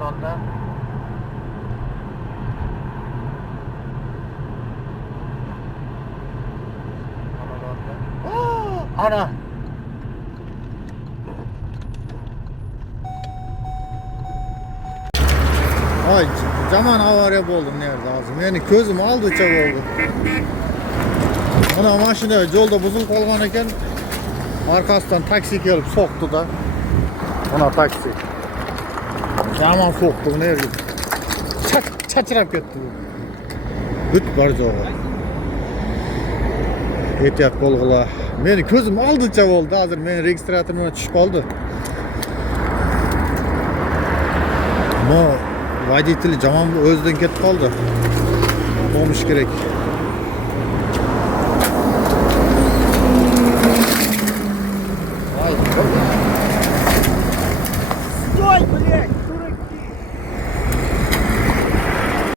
Anadolu'da. Ana! Ay, zaman avariya boldum nerede ağzım. Yani gözüm aldıkça oldu. Ana maşina yolda buzul kalgan eken arkasından taksi gelip soktu da. Ona taksi. Zaman soktu nerede? Çaçırap gitti bu. Hüt var joğa. Ehtiyat bolğula. Meni gözüm aldıkça oldu. Hazır meni registratörüme düşüp kaldı. Ama водитель жаман өзүдөн кетип калды. Болмуш керек.